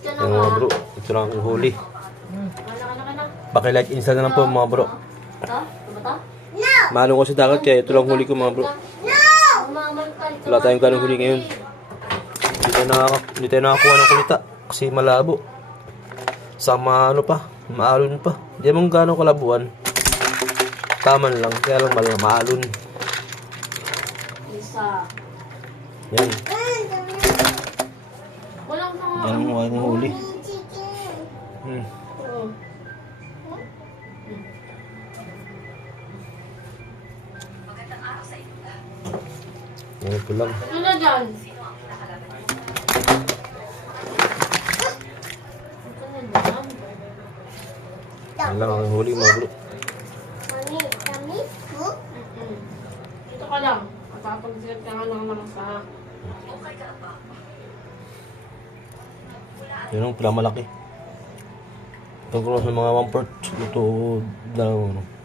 ka na Yung mga bro, ito lang ang huli. Ka na. Pakilike insta na lang po mga bro. Ito? Ito ba ito? Malong ko sa dagat kaya ito lang huli ko mga bro. Wala tayong ganong huli ngayon. Hindi tayo nakakuha ng kulita kasi malabo. Sama ano pa, maalon pa. Hindi mong ganong kalabuan. Taman lang, kaya lang maalon. Isa. Yan. Walang mga... Yan ang mga huli. Oo. Yan ito lang. Ano na dyan? Yan lang ang huli mga bro. Ito ka lang. Matapag-sip ka nga lang sa... Yan ang pinamalaki. Ito ko sa mga 1/4. Ito, dalawang ano.